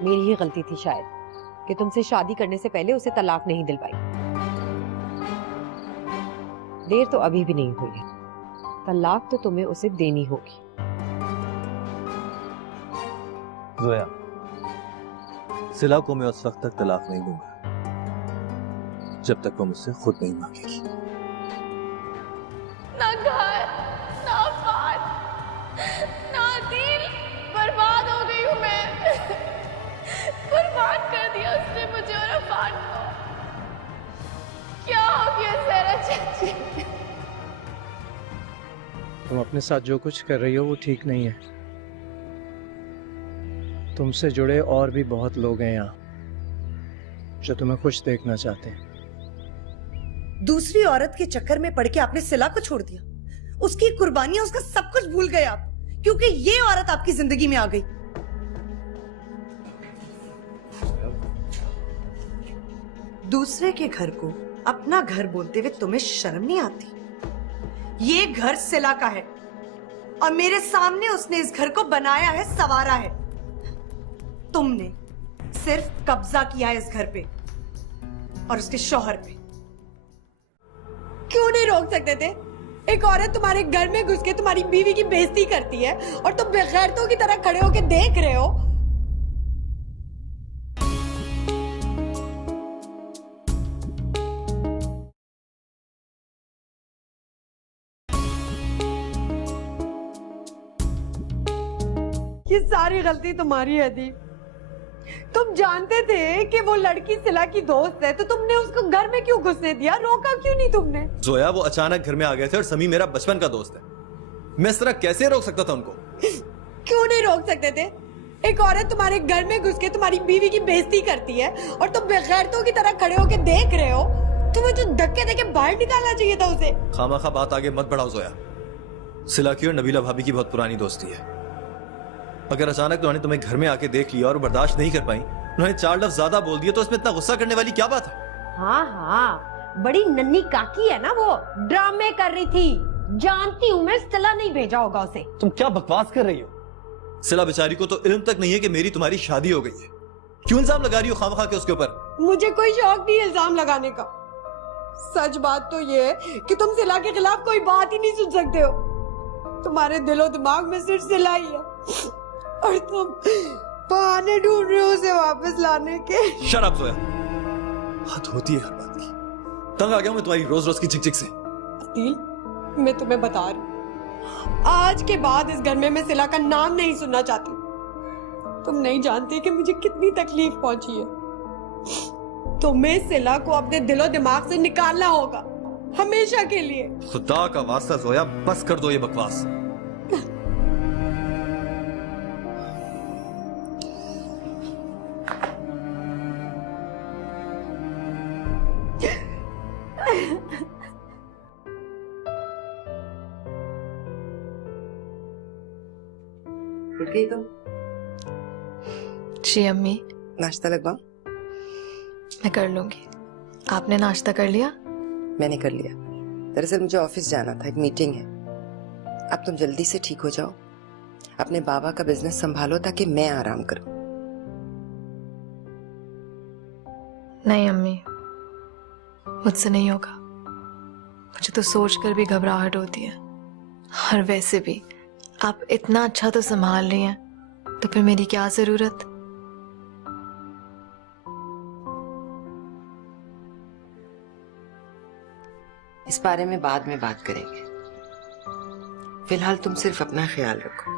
मेरी ही गलती थी शायद कि तुमसे शादी करने से पहले उसे तलाक नहीं दिलवाई। देर तो अभी भी नहीं हुई है, तलाक तो तुम्हें उसे देनी होगी। जोया, सिला को मैं उस वक्त तक तलाक नहीं दूंगा जब तक वो मुझसे खुद नहीं मांगेगी। ना घर, ना बात, ना दिल, बर्बाद हो गई हूँ मैं। बर्बाद कर दिया उसने मुझे और अफान को। क्या हो गया ज़रा चाची? तुम अपने साथ जो कुछ कर रही हो वो ठीक नहीं है। तुमसे जुड़े और भी बहुत लोग हैं यहाँ जो तुम्हें खुश देखना चाहते हैं। दूसरी औरत के चक्कर में पड़ के आपने सिला को छोड़ दिया, उसकी कुर्बानियां, उसका सब कुछ भूल गए आप, क्योंकि ये औरत आपकी जिंदगी में आ गई। दूसरे के घर को अपना घर बोलते हुए तुम्हें शर्म नहीं आती? ये घर सिला का है और मेरे सामने उसने इस घर को बनाया है, संवारा है। तुमने सिर्फ कब्जा किया है इस घर पे और उसके शौहर पे। क्यों नहीं रोक सकते थे? एक औरत तुम्हारे घर में घुस के तुम्हारी बीवी की बेइज्जती करती है और तुम बेगैरतों की तरह खड़े होके देख रहे हो। ये सारी गलती तुम्हारी है दी। तुम जानते थे कि वो लड़की सिला की दोस्त है, तो तुमने उसको घर में क्यों घुसने दिया? रोका क्यों नहीं तुमने? जोया, वो अचानक घर में आ गए थे और समी मेरा बचपन का दोस्त है। मैं इस तरह कैसे रोक सकता था उनको? क्यों नहीं रोक सकते थे? एक औरत तुम्हारे घर में घुस के तुम्हारी बीवी की बेइज्जती करती है और तुम बेगैरतों की तरह खड़े होके देख रहे हो। तुम्हें तो धक्के देके बाहर निकालना चाहिए था उसे। खामाखा बात आगे मत बढ़ाओ जोया। सिला की और नबीला भाभी की बहुत पुरानी दोस्ती है। अगर अचानक उन्होंने तुम्हें घर में आके देख लिया और बर्दाश्त नहीं कर पाई, उन्होंने 4 लफ्ज ज्यादा बोल दिए, तो इसमें इतना गुस्सा करने वाली क्या बात है? हाँ हाँ, बड़ी नन्ही काकी है ना, वो ड्रामे कर रही थी। जानती हूँ मैं, सिला नहीं भेजा होगा उसे। तुम क्या बकवास कर रही हो? सिला बेचारी को तो इल्म तक नहीं है कि मेरी तुम्हारी शादी हो गई है। क्यों इल्जाम लगा रही हो खामखा के उसके ऊपर? मुझे कोई शौक नहीं इल्जाम लगाने का। सच बात तो ये है कि तुम सिला के खिलाफ कोई बात ही नहीं सुन सकते हो। तुम्हारे दिलो दिमाग में सिर्फ सिला ही है और तुम बहाने ढूंढ रहे हो उसे वापस लाने के। शट अप जोया, हद होती है हर बात की। तंग आ गया हूं मैं तुम्हारी रोज रोज की चिक चिक से। अतील, मैं तुम्हें बता रही हूँ, आज के बाद इस घर में मैं सिला का नाम नहीं सुनना चाहती। तुम नहीं जानती कि मुझे कितनी तकलीफ पहुंची है। तुम्हें सिला को अपने दिलो दिमाग से निकालना होगा, हमेशा के लिए। खुदा का वास्ता जोया, बस कर दो ये बकवास। उठ गई तुम? जी अम्मी, नाश्ता लगवाऊं? मैं कर लूंगी। आपने नाश्ता कर लिया? मैंने कर लिया। दरअसल मुझे ऑफिस जाना था, एक मीटिंग है। अब तुम जल्दी से ठीक हो जाओ, अपने बाबा का बिजनेस संभालो ताकि मैं आराम करूं। नहीं अम्मी, मुझसे नहीं होगा। मुझे तो सोचकर भी घबराहट होती है। और वैसे भी आप इतना अच्छा तो संभाल रही हैं, तो फिर मेरी क्या जरूरत? इस बारे में बाद में बात करेंगे। फिलहाल तुम सिर्फ अपना ख्याल रखो।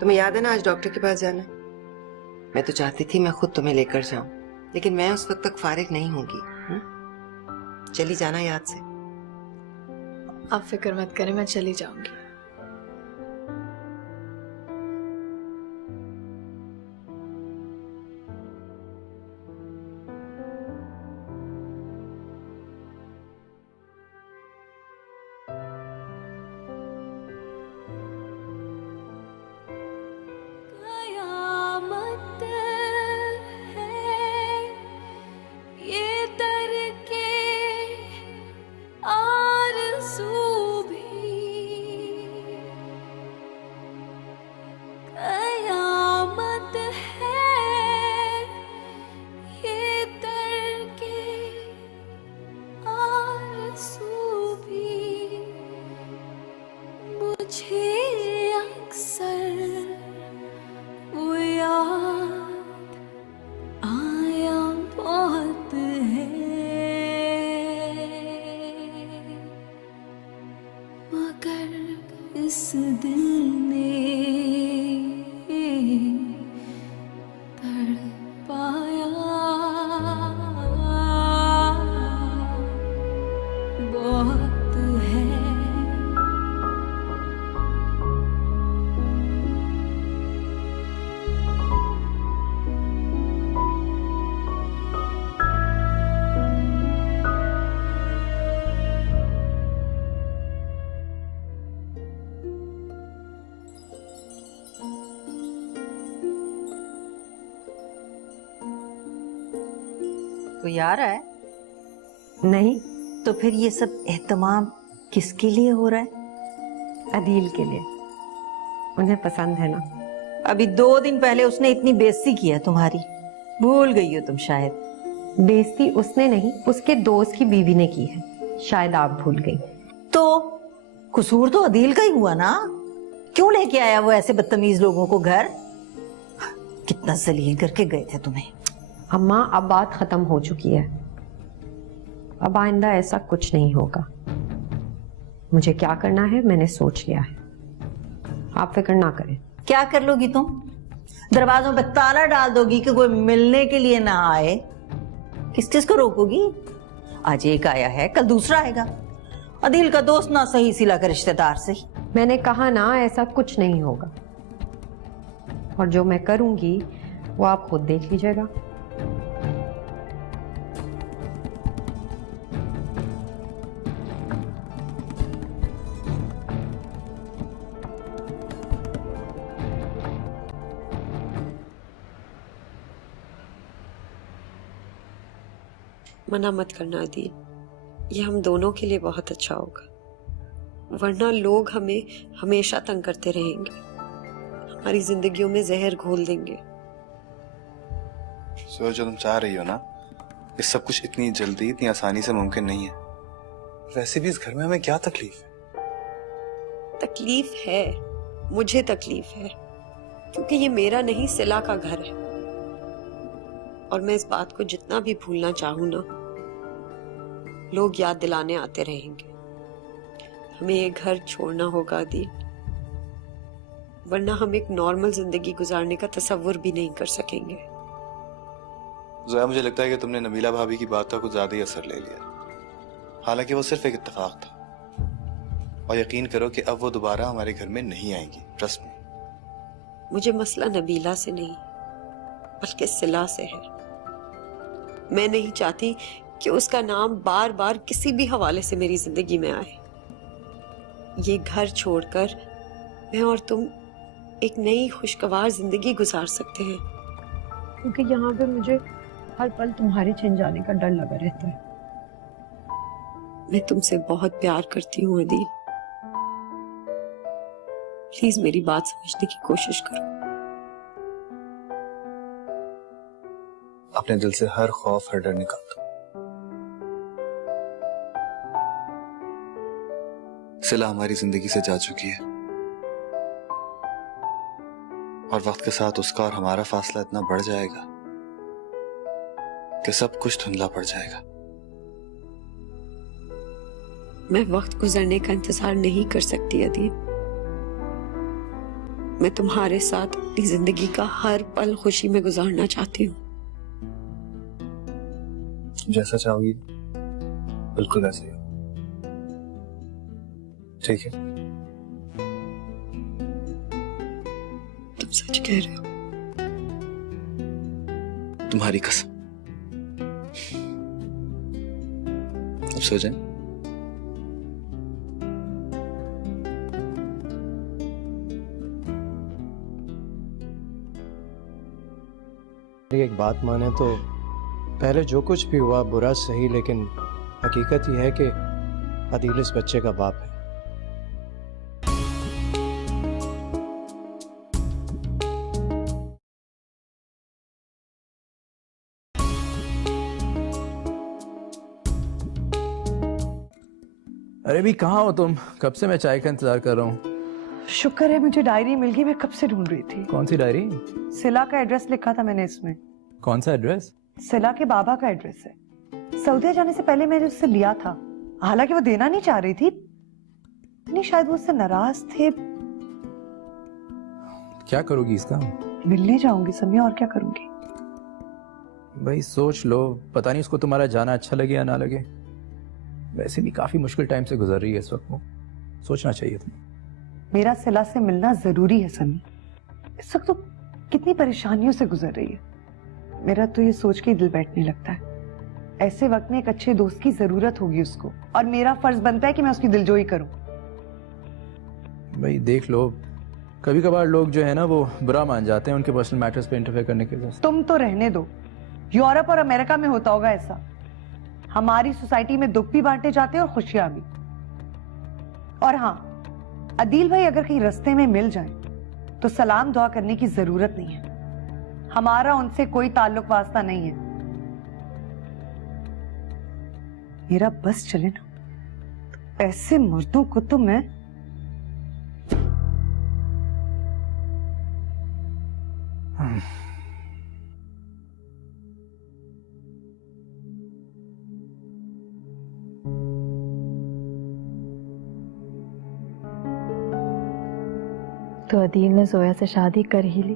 तुम्हें याद है ना आज डॉक्टर के पास जाना? मैं तो चाहती थी मैं खुद तुम्हें लेकर जाऊं, लेकिन मैं उस वक्त तक फारिग नहीं होंगी। चली जाना याद से। आप फिक्र मत करें, मैं चली जाऊंगी। आरज़ू भी मुझे अक्सर वो याद आया बहुत है, मगर इस दिल ने तड़पाया बहुत है। कोई आ रहा है? नहीं, तो फिर ये सब एहतमाम किसके लिए हो रहा है? अदील के लिए। उन्हें पसंद है ना। अभी 2 दिन पहले उसने इतनी बेइज्जती की है तुम्हारी, भूल गई हो तुम शायद। बेइज्जती उसने नहीं, उसके दोस्त की बीवी ने की है, शायद आप भूल गई। तो कसूर तो अदील का ही हुआ ना? क्यों लेके आया वो ऐसे बदतमीज लोगों को घर? कितना जलील करके गए थे तुम्हें। अम्मा, अब बात खत्म हो चुकी है। अब आइंदा ऐसा कुछ नहीं होगा। मुझे क्या करना है मैंने सोच लिया है, आप फिक्र ना करें। क्या कर लोगी तुम? दरवाजों पे ताला डाल दोगी कि कोई मिलने के लिए ना आए? किस किस को रोकोगी? आज एक आया है, कल दूसरा आएगा। अदील का दोस्त ना सही, सिला का रिश्तेदार सही। मैंने कहा ना, ऐसा कुछ नहीं होगा। और जो मैं करूंगी वो आप खुद देख लीजिएगा। मना मत करना अदील, ये हम दोनों के लिए बहुत अच्छा होगा, वरना लोग हमें हमेशा तंग करते रहेंगे, हमारी जिंदगियों में जहर घोल देंगे। जो तुम चाह रही हो ना, ये सब कुछ इतनी जल्दी इतनी आसानी से मुमकिन नहीं है। वैसे भी इस घर में हमें क्या तकलीफ है? तकलीफ है, मुझे तकलीफ है, क्योंकि ये मेरा नहीं सिला का घर है। और मैं इस बात को जितना भी भूलना चाहूं ना, लोग याद दिलाने आते रहेंगे। हमें ये घर छोड़ना होगा अदील, वरना हम एक नॉर्मल जिंदगी गुजारने का तसव्वुर भी नहीं कर सकेंगे। जोया, मुझे लगता है कि तुमने नबीला भाभी की बात का कुछ ज्यादा ही असर ले लिया। हालांकि वो सिर्फ एक इत्तेफाक था, और यकीन करो कि अब वो दोबारा हमारे घर में नहीं आएंगी। Trust me. मुझे मसला नबीला से नहीं, बल्कि सिला से है। मैं नहीं चाहती कि उसका नाम बार बार किसी भी हवाले से मेरी जिंदगी में आए। ये घर छोड़कर मैं और तुम एक नई खुशगवार जिंदगी गुजार सकते हैं, क्योंकि यहाँ पे मुझे हर पल तुम्हारे छिन जाने का डर लगा रहता है। मैं तुमसे बहुत प्यार करती हूँ अदील, प्लीज मेरी बात समझने की कोशिश करो। अपने दिल से हर खौफ हर डर निकाल दो। सिला हमारी जिंदगी से जा चुकी है, और वक्त के साथ उसका और हमारा फासला इतना बढ़ जाएगा कि सब कुछ धुंधला पड़ जाएगा। मैं वक्त गुजरने का इंतजार नहीं कर सकती अदील। मैं तुम्हारे साथ अपनी जिंदगी का हर पल खुशी में गुजारना चाहती हूँ। जैसा चाहोगी बिल्कुल ऐसे ही हो। ठीक है? तुम सच कह रहे हो? तुम्हारी कसम। अब सो जाए। एक बात माने तो पहले जो कुछ भी हुआ बुरा सही, लेकिन हकीकत यह है कि अदील इस बच्चे का बाप है। अरे भी कहाँ हो तुम? कब से मैं चाय का इंतजार कर रहा हूँ। शुक्र है मुझे डायरी मिल गई, मैं कब से ढूंढ रही थी। कौन सी डायरी? सिला का एड्रेस लिखा था मैंने इसमें। कौन सा एड्रेस? सिला के बाबा का एड्रेस है। सऊदी जाने से पहले मैंने उससे लिया था, हालांकि वो देना नहीं चाह रही थी। नहीं, शायद वो उससे नाराज थे। क्या करोगी इसका? मिलने जाऊंगी समिया, और क्या करूंगी। भाई सोच लो, पता नहीं उसको तुम्हारा जाना अच्छा लगे या ना लगे। वैसे भी काफी मुश्किल टाइम से गुजर रही है इस वक्त, वो सोचना चाहिए तुम्हें। मेरा सिला से मिलना जरूरी है समी। इस वक्त तो कितनी परेशानियों से गुजर रही है। मेरा तो ये सोच के ही दिल बैठने लगता है। ऐसे वक्त में एक अच्छे दोस्त की जरूरत होगी उसको, और मेरा फर्ज बनता है कि मैं उसकी दिलजोई करूं। भाई देख लो, कभी कभार लोग जो है ना वो बुरा मान जाते हैं उनके पर्सनल मैटर्स पे इंटरफेयर करने की वजह से। तुम तो रहने दो, यूरोप और अमेरिका में होता होगा ऐसा। हमारी सोसाइटी में दुख भी बांटे जाते हैं और खुशियां भी। और हाँ, अदील भाई अगर कहीं रास्ते में मिल जाएं, तो सलाम दुआ करने की जरूरत नहीं है। हमारा उनसे कोई ताल्लुक वास्ता नहीं है। मेरा बस चले ना, तो ऐसे मर्दों को तो मैं तो अदील ने जोया से शादी कर ही ली।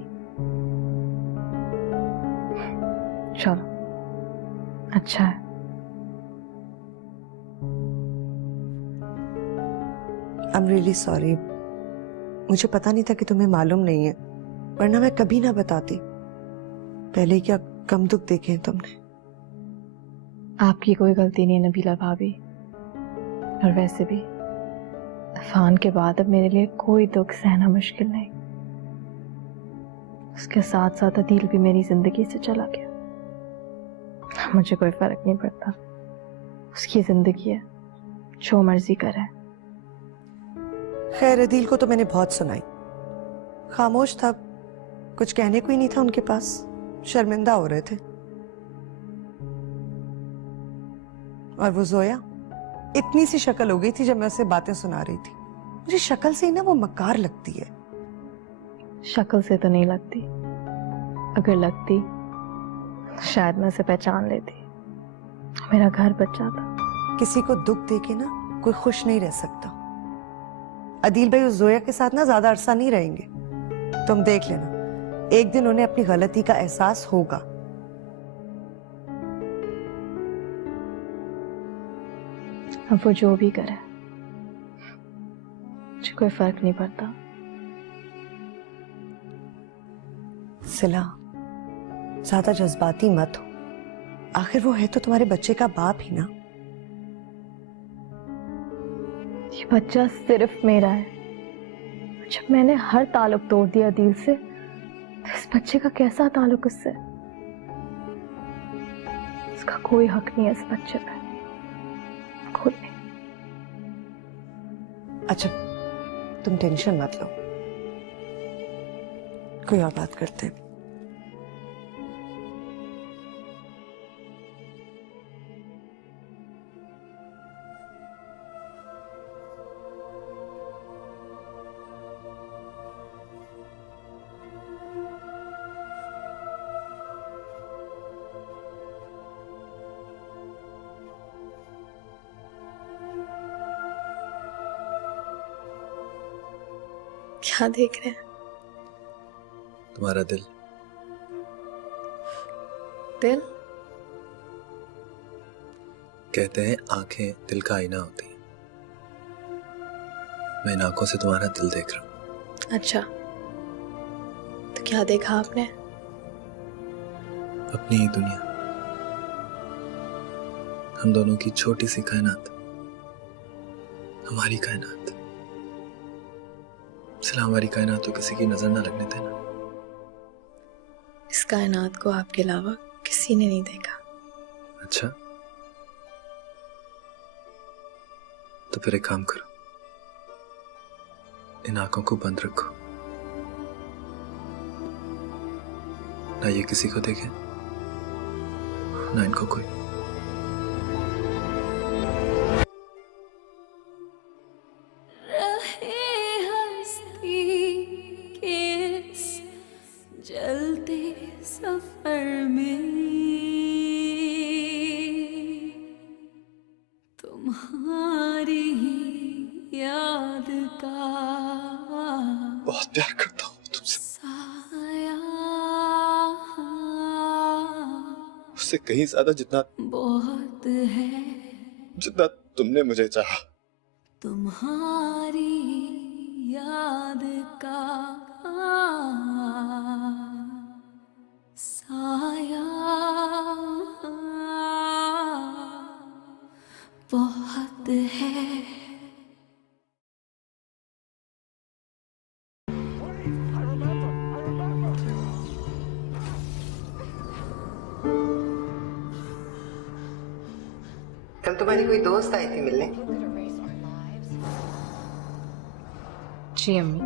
चलो, अच्छा है। I'm really sorry। मुझे पता नहीं था कि तुम्हें मालूम नहीं है, वरना मैं कभी ना बताती। पहले क्या कम दुख देखे हैं तुमने। आपकी कोई गलती नहीं है नबीला भाभी, और वैसे भी अफान के बाद अब मेरे लिए कोई दुख सहना मुश्किल नहीं। उसके साथ साथ अदील भी मेरी जिंदगी से चला गया। मुझे कोई फर्क नहीं पड़ता, उसकी जिंदगी है, जो मर्जी करे। खैर, अदील को तो मैंने बहुत सुनाई, खामोश था, कुछ कहने को ही नहीं था उनके पास, शर्मिंदा हो रहे थे। और वो जोया, इतनी सी शक्ल हो गई थी जब मैं उसे बातें सुना रही थी। मुझे शक्ल से ही ना वो मक्कार लगती है। शक्ल से तो नहीं लगती, अगर लगती तो शायद मैं उसे पहचान लेती, मेरा घर बच जाता। किसी को दुख देके ना कोई खुश नहीं रह सकता। अदील भाई उस जोया के साथ ना ज्यादा अरसा नहीं रहेंगे। तुम देख लेना, एक दिन उन्हें अपनी गलती का एहसास होगा। अब वो जो भी करे, मुझे कोई फर्क नहीं पड़ता। सिला, ज्यादा जज्बाती मत हो। आखिर वो है तो तुम्हारे बच्चे का बाप ही ना। ये बच्चा सिर्फ मेरा है। जब मैंने हर ताल्लुक तोड़ दिया दिल से, तो इस बच्चे का कैसा ताल्लुक उससे? इसका कोई हक नहीं है इस बच्चे पे, कोई नहीं। अच्छा, तुम टेंशन मत लो, कोई और बात करते हैं। क्या देख रहे हैं? तुम्हारा दिल। दिल? कहते हैं आंखें दिल का आईना होती है। मैं इन आंखों से तुम्हारा दिल देख रहा हूं। अच्छा, तो क्या देखा आपने? अपनी ही दुनिया, हम दोनों की छोटी सी कायनात, हमारी कायनात। सिला, हमारी कायनात तो किसी की नजर ना लगने देना। इस कायनात को आपके अलावा किसी ने नहीं देखा। अच्छा, तो फिर एक काम करो, इन आंखों को बंद रखो, ना ये किसी को देखे, ना इनको कोई। रहे हस्ती सफर में तुम्हारी ही याद का बहुत प्यार करता हूँ तुमसे, साया उससे कहीं ज्यादा, जितना बहुत है जितना तुमने मुझे चाहा। तुम्हारी याद का साया बहुत है। कल तुम्हारी कोई दोस्त आई थी मिलने? जी अम्मी,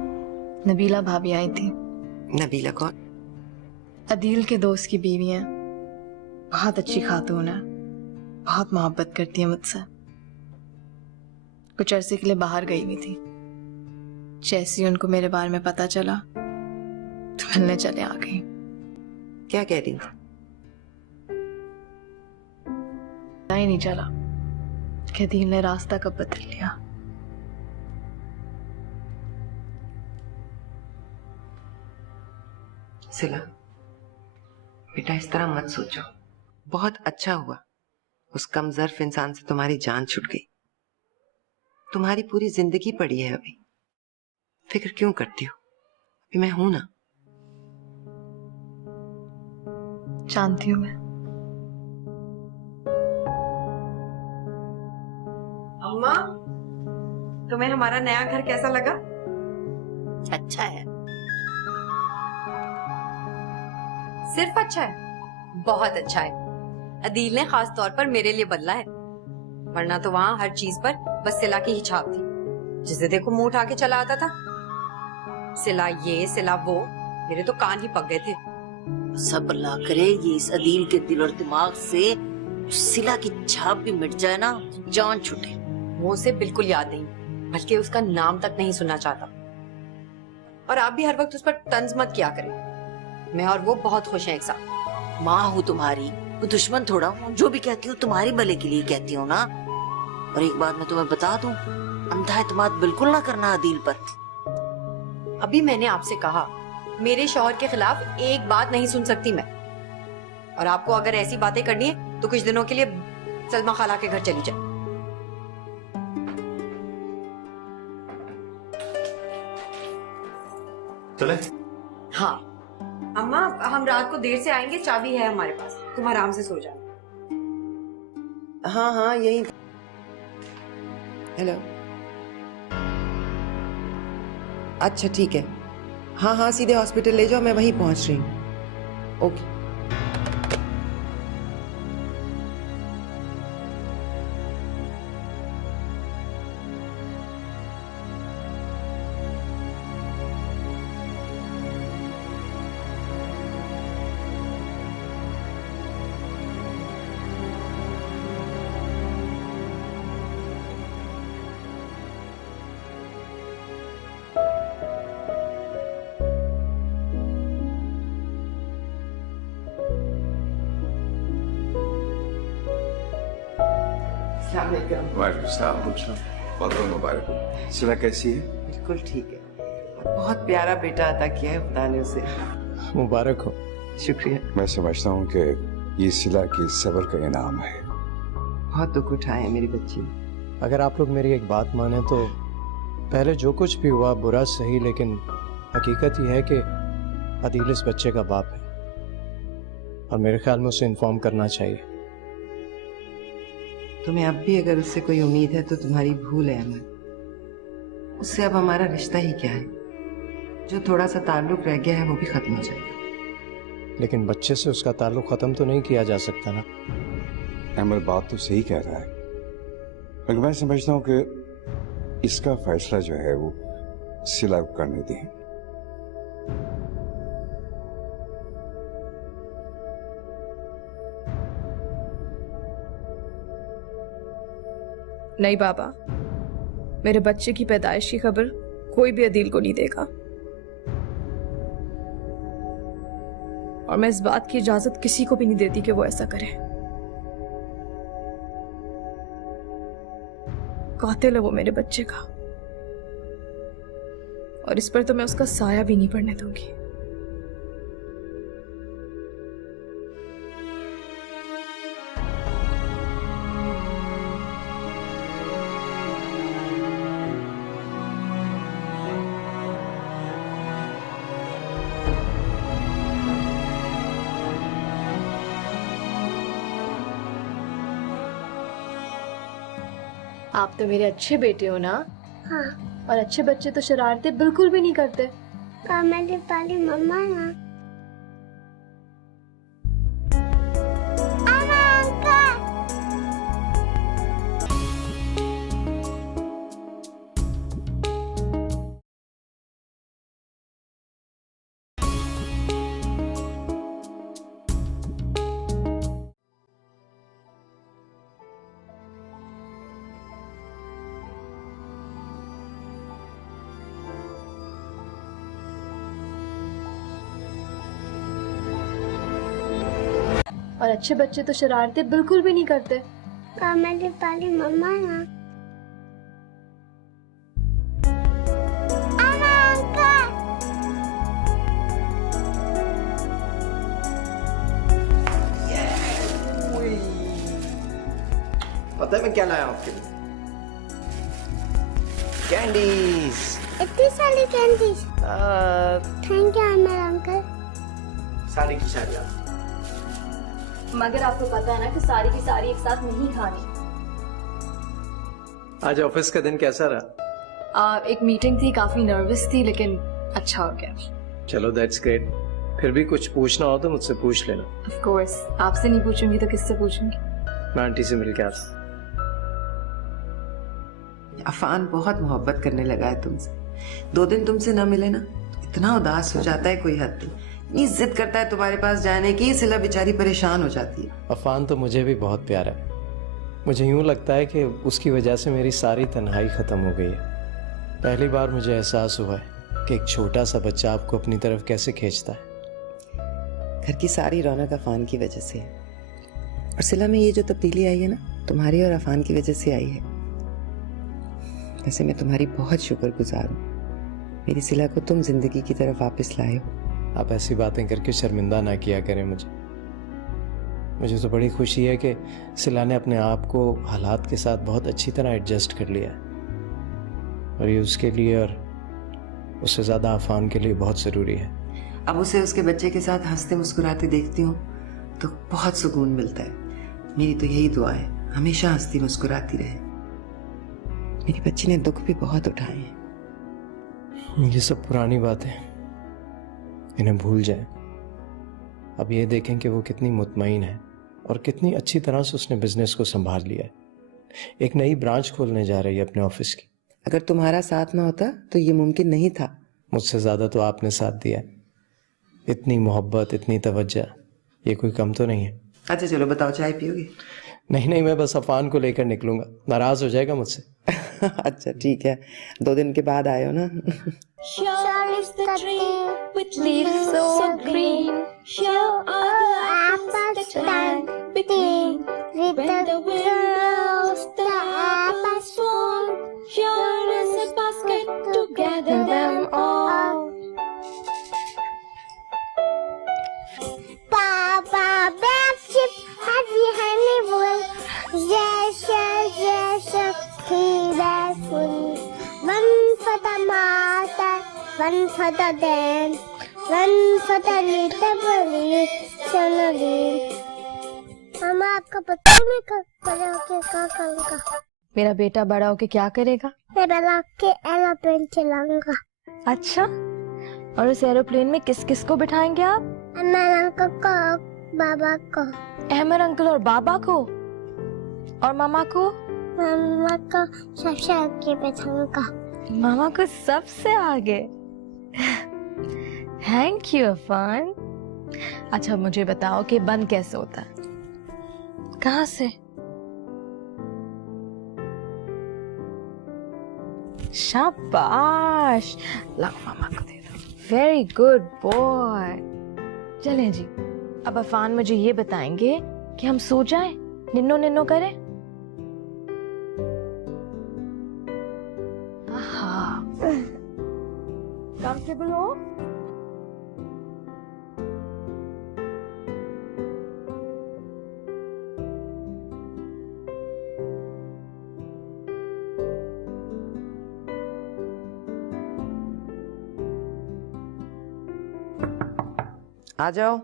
नबीला भाभी आई थी। नबीला कौन? अदील के दोस्त की बीवी है, बहुत अच्छी खातून है, बहुत मोहब्बत करती है मुझसे। कुछ अरसे के लिए बाहर गई हुई थी, जैसे ही उनको मेरे बारे में पता चला तो मिलने चले आ गई। क्या कह रही? पता ही नहीं चला कि अदील ने रास्ता कब बदल लिया। सिला, बेटा इस तरह मत सोचो। बहुत अच्छा हुआ उस कमजोर इंसान से तुम्हारी जान छूट गई। तुम्हारी पूरी जिंदगी पड़ी है अभी, फिक्र क्यों करती हो? अभी मैं हूं ना। जानती हूँ मैं। अम्मा, तुम्हें हमारा नया घर कैसा लगा? अच्छा है। सिर्फ अच्छा है? बहुत अच्छा है। अदील ने खास तौर पर मेरे लिए बदला है, वरना तो वहाँ हर चीज पर बस सिला की ही छाप थी। जिसे देखो मुंह उठा के चला आता था, सिला ये सिला वो, मेरे तो कान ही पक गए थे। सब अल्लाह करे ये इस अदील के दिल और दिमाग से सिला की छाप भी मिट जाए ना, जान छूटे। वो उसे बिल्कुल याद नहीं, बल्कि उसका नाम तक नहीं सुनना चाहता। और आप भी हर वक्त उस पर तंज मत किया करें। मैं और वो बहुत खुश हैं एक साथ। माँ हूँ तुम्हारी, वो दुश्मन थोड़ा हूँ। जो भी कहती हूँ तुम्हारी भले के लिए कहती हूँ ना। और एक बात मैं तुम्हें बता दूं, अंधा एतमाद बिल्कुल ना करना अदील पर। अभी मैंने आपसे कहा, मेरे शौहर के खिलाफ एक बात नहीं सुन सकती मैं। और आपको अगर ऐसी बातें करनी है तो कुछ दिनों के लिए सलमा खाला के घर चली जाए। चले? हाँ अम्मा, हम रात को देर से आएंगे, चाबी है हमारे पास, तुम आराम से सो जाओ। हाँ हाँ यही। हेलो, अच्छा ठीक है। हाँ हाँ सीधे हॉस्पिटल ले जाओ, मैं वहीं पहुंच रही हूँ। ओके। वालेकुम मुबारक हो। सिला कैसी है? बिल्कुल ठीक है। बहुत प्यारा बेटा अता किया है खुदा ने उसे। मुबारक हो। शुक्रिया। मैं समझता हूँ कि ये सिला की सब्र का इनाम है। बहुत दुख उठाए मेरी बच्ची ने। अगर आप लोग मेरी एक बात माने तो पहले जो कुछ भी हुआ बुरा सही, लेकिन हकीकत यह है कि अदील इस बच्चे का बाप है और मेरे ख्याल में उसे इन्फॉर्म करना चाहिए। तुम्हें अब भी अगर उससे कोई उम्मीद है तो तुम्हारी भूल है अमन। उससे अब हमारा रिश्ता ही क्या है? जो थोड़ा सा ताल्लुक रह गया है वो भी खत्म हो जाएगा। लेकिन बच्चे से उसका ताल्लुक खत्म तो नहीं किया जा सकता ना। अमर बात तो सही कह रहा है, लेकिन मैं समझता हूँ कि इसका फैसला जो है वो सिला को करने दें। नहीं बाबा, मेरे बच्चे की पैदाइश की खबर कोई भी अदील को नहीं देगा। और मैं इस बात की इजाजत किसी को भी नहीं देती कि वो ऐसा करे। कातिल है वो मेरे बच्चे का, और इस पर तो मैं उसका साया भी नहीं पड़ने दूंगी। आप तो मेरे अच्छे बेटे हो ना। हाँ। और अच्छे बच्चे तो शरारतें बिल्कुल भी नहीं करते। मेरी पाली मम्मा ना। और अच्छे बच्चे तो शरारतें बिल्कुल भी नहीं करते। मेरी पाली मम्मा ना। पता है मैं क्या लाया आपके लिए? कैंडीज। इतनी सारी कैंडीज। थैंक यू मेरा अंकल। सारी की सारी आप। मगर आपको पता है ना कि सारी की सारी एक साथ नहीं खानी। आज ऑफिस का दिन कैसा रहा? एक मीटिंग थी, काफी नर्वस थी, लेकिन अच्छा हो गया। चलो दैट्स ग्रेट। फिर भी कुछ पूछना हो तो मुझसे पूछ लेना। ऑफ कोर्स, आपसे नहीं पूछूंगी तो किससे पूछूंगी? मैं आंटी से मिल के आता। अफान बहुत मोहब्बत करने लगा है तुमसे। 2 दिन तुमसे न मिले ना इतना उदास हो जाता है, कोई हद नहीं। इतनी जिद करता है तुम्हारे पास जाने की, सिला बेचारी परेशान हो जाती है। अफान तो मुझे भी बहुत प्यारा है। मुझे यूं लगता है कि उसकी वजह से मेरी सारी तन्हाई खत्म हो गई है। पहली बार मुझे एहसास हुआ है कि एक छोटा सा बच्चा आपको अपनी तरफ कैसे खींचता है। घर की सारी रौनक अफान की वजह से है, और सिला में ये जो तब्दीली आई है ना, तुम्हारी और अफान की वजह से आई है। वैसे मैं तुम्हारी बहुत शुक्रगुजार हूँ, मेरी सिला को तुम जिंदगी की तरफ वापस लाए हो। आप ऐसी बातें करके शर्मिंदा ना किया करें मुझे तो बड़ी खुशी है कि सिला ने अपने आप को हालात के साथ बहुत अच्छी तरह एडजस्ट कर लिया है, और ये उसके लिए और उससे ज़्यादा अफान के लिए बहुत ज़रूरी है। अब उसे उसके बच्चे के साथ हंसते मुस्कुराते देखती हूँ तो बहुत सुकून मिलता है। मेरी तो यही दुआ है, हमेशा हंसती मुस्कुराती रहे। मेरी बच्ची ने दुख भी बहुत उठाए हैं। ये सब पुरानी बातें, इन्हें भूल जाए। अब ये देखें कि वो कितनी मुतमईन है और कितनी अच्छी तरह से उसने बिजनेस को संभाल लिया है। एक नई ब्रांच खोलने जा रही है अपने ऑफिस की। अगर तुम्हारा साथ ना होता तो ये मुमकिन नहीं था। मुझसे ज्यादा तो आपने साथ दिया। इतनी मोहब्बत, इतनी तवज्जो, ये कोई कम तो नहीं है। अच्छा चलो बताओ, चाय पियोगे? नहीं, मैं बस अफान को लेकर निकलूंगा, नाराज हो जाएगा मुझसे। अच्छा ठीक है, 2 दिन के बाद आए हो ना। Here is the tree with leaves so green. Here are the apples that stand between. With the wind blows, the apples fall. Here is a basket to gather them all. Papa Batship has the honey wool. Yes, he is full. One for the mother, one for the dam, one for the little bully, sonally. मामा आपका पता नहीं कब बड़ा होके क्या करूँगा? मेरा बेटा बड़ा होके क्या करेगा? मैं बड़ा होके एरोप्लेन चलाऊंगा। अच्छा, और उस एरोप्लेन में किस किस को बिठाएंगे आप? अहमद अंकल को, बाबा को। अहमद अंकल और बाबा को? और मामा को? मामा को सबसे आगे बैठाऊंगा। मामा को सबसे आगे? Thank you Afan. अच्छा मुझे बताओ कि बंद कैसे होता है? कहाँ से? शाबाश, लाओ मामा को दे दो। Very good boy. चलें जी, अब अफान मुझे ये बताएंगे कि हम सो जाएं, निन्नो निन्नो करें? कंफर्टेबल हो? आ जाओ।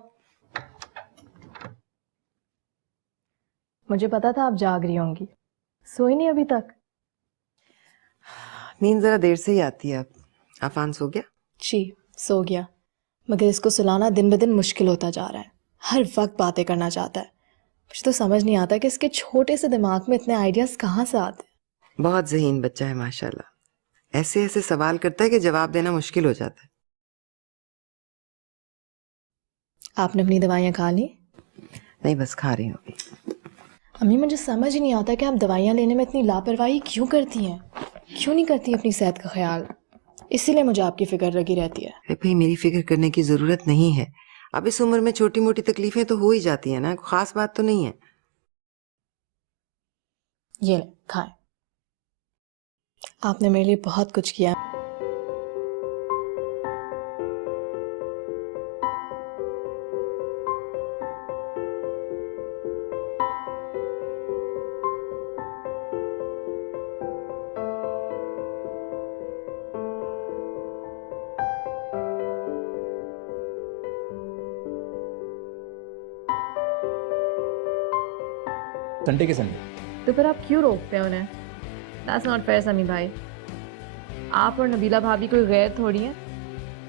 मुझे पता था आप जाग रही होंगी, सोई नहीं अभी तक। नींद जरा देर से ही आती है। अब अफान सो गया? जी सो गया, मगर इसको सुलाना दिन ब दिन मुश्किल होता जा रहा है। हर वक्त बातें करना चाहता है। मुझे तो समझ नहीं आता कि इसके छोटे से दिमाग में इतने आइडियाज कहाँ से आते हैं। बहुत ज़हीन बच्चा है माशाल्लाह। ऐसे ऐसे सवाल करता है कि जवाब देना मुश्किल हो जाता है। आपने अपनी दवाइयाँ खा ली? नहीं, बस खा रही हूँ अभी। अम्मी मुझे समझ ही नहीं आता कि आप दवाइयाँ लेने में इतनी लापरवाही क्यों करती हैं, क्यों नहीं करती अपनी सेहत का ख्याल। इसीलिए मुझे आपकी फिक्र लगी रहती है। अरे भाई, मेरी फिक्र करने की जरूरत नहीं है। अब इस उम्र में छोटी मोटी तकलीफें तो हो ही जाती है ना, खास बात तो नहीं है। ये ले खाएं, आपने मेरे लिए बहुत कुछ किया। संडे के संडे तो फिर आप क्यों रोकते हैं उन्हें? That's not fair समी भाई। आप और नबीला भाभी कोई गैर थोड़ी है।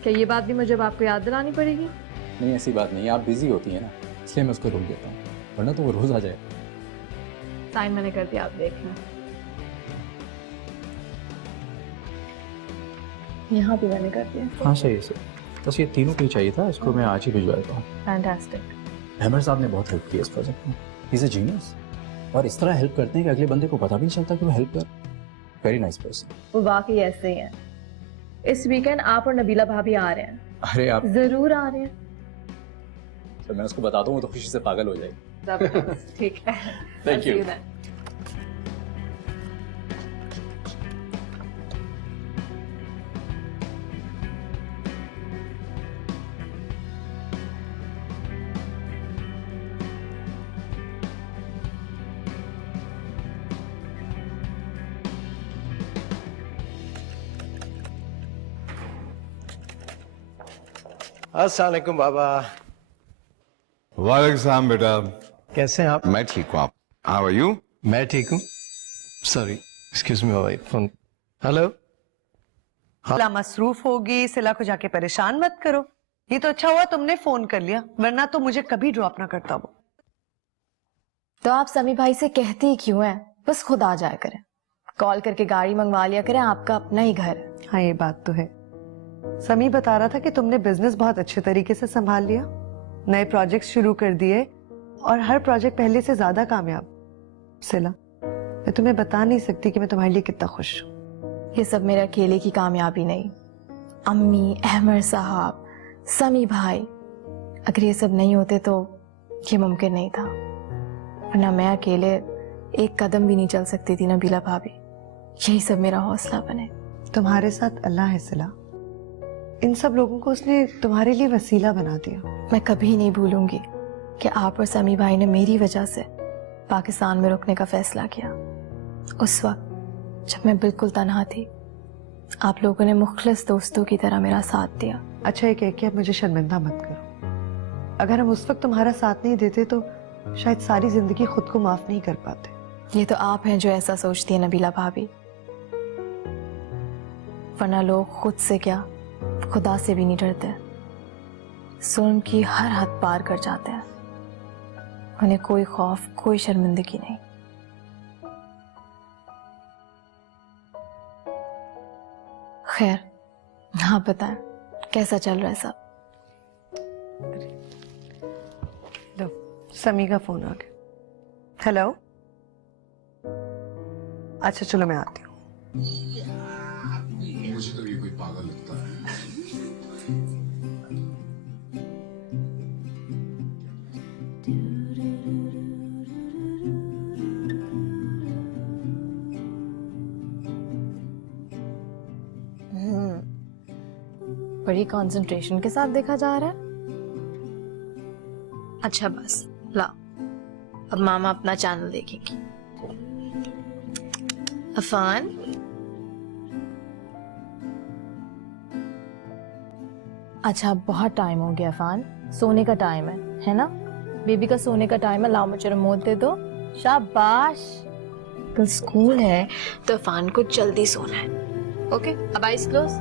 क्या ये बात भी मुझे अब आपको याद दिलानी पड़ेगी? नहीं, ऐसी बात नहीं, आप बिजी होती हैं ना, इसलिए मैं उसको रोक देता हूँ, वरना तो वो रोज आ जाएगा। साइन मैंने कर दिया, आप देख लें। यहाँ भी मैंने कर दिया। हाँ सही है सर, बस ये तीनों को ही चाहिए था, इसको मैं आज ही भिजवा देता हूँ। फैंटास्टिक। अहमद साहब ने बहुत हेल्प की इस प्रोजेक्ट में, ही इज अ जीनियस। और इस तरह हेल्प करते हैं कि अगले बंदे को पता भी नहीं चलता कि वो हेल्प कर। Very nice person. वो वाकई ऐसे ही हैं। इस वीकेंड आप और नबीला भाभी आ रहे हैं? अरे आप जरूर आ रहे हैं। तो मैं उसको बता दूँ, वो तो खुशी से पागल हो जाएगी। ठीक है, थैंक यू। अस्सलाम वालेकुम बाबा। वालेकुम सलाम बेटा। कैसे हैं आप? मैं ठीक हूँ, आप हाउ आर यू? मैं ठीक हूँ। सॉरी, एक्सक्यूज मी बाबा, फोन। हेलो। सिला मसरूफ होगी, सिला को जाके परेशान मत करो। ये तो अच्छा हुआ तुमने फोन कर लिया, वरना तो मुझे कभी ड्रॉप ना करता वो। तो आप समी भाई से कहती ही क्यों हैं? बस खुद आ जाया करें, कॉल करके गाड़ी मंगवा लिया करें, आपका अपना ही घर है। हाँ ये बात तो है। समी बता रहा था कि तुमने बिजनेस बहुत अच्छे तरीके से संभाल लिया, नए प्रोजेक्ट्स शुरू कर दिए और हर प्रोजेक्ट पहले से ज्यादा कामयाब। सिला, मैं तुम्हें बता नहीं सकती कि मैं तुम्हारे लिए कितना खुश हूँ। ये सब मेरे अकेले की कामयाबी नहीं, अम्मी, अहमद साहब, समी भाई, अगर ये सब नहीं होते तो ये मुमकिन नहीं था। वरना मैं अकेले एक कदम भी नहीं चल सकती थी नबीला भाभी। यही सब मेरा हौसला बने। तुम्हारे साथ अल्लाह है सिला, इन सब लोगों को उसने तुम्हारे लिए वसीला बना दिया। मैं कभी नहीं भूलूंगी कि आप और समी भाई ने मेरी वजह से पाकिस्तान में रुकने का फैसला किया। उस वक्त जब मैं बिल्कुल तन्हा थी, आप लोगों ने मुखलिस दोस्तों की तरह मेरा साथ दिया। अच्छा, ये कह के अब मुझे शर्मिंदा मत करो। अगर हम उस वक्त तुम्हारा साथ नहीं देते तो शायद सारी जिंदगी खुद को माफ नहीं कर पाते। ये तो आप हैं जो ऐसा सोचती है नबीला भाभी, वरना लोग खुद से क्या खुदा से भी नहीं डरते। जुल्म की हर हद पार कर जाते हैं, उन्हें कोई खौफ, कोई शर्मिंदगी नहीं। खैर, आप बताएं कैसा चल रहा है सब? लो, समी का फोन आ गया। हेलो। अच्छा चलो मैं आती हूँ। मुझे तो ये कोई पागल लगता है। बड़ी कंसंट्रेशन के साथ देखा जा रहा है। अच्छा बस ला, अब मामा अपना चैनल देखेंगी। अफान, अच्छा बहुत टाइम हो गया अफान, सोने का टाइम है ना? बेबी का सोने का टाइम है, लाओ मुझे रिमोट दे दो। शाबाश। कल स्कूल है तो अफान को जल्दी सोना है। ओके, अब आइज क्लोज।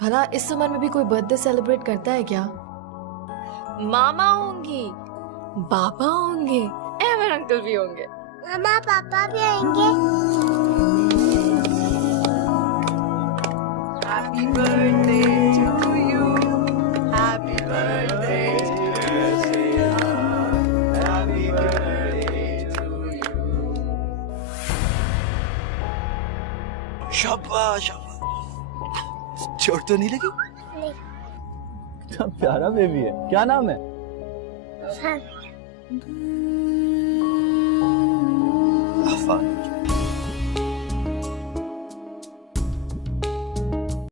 भला इस उम्र में भी कोई बर्थडे सेलिब्रेट करता है क्या? मामा होंगी, पापा होंगे, एवं अंकल भी होंगे। मामा पापा भी आएंगे। Happy birthday to you. Happy birthday to you. Happy birthday to you. शाबाश। चोट तो नहीं लगी? नहीं। कितना प्यारा बेबी है। क्या नाम है? हाँ। अफान।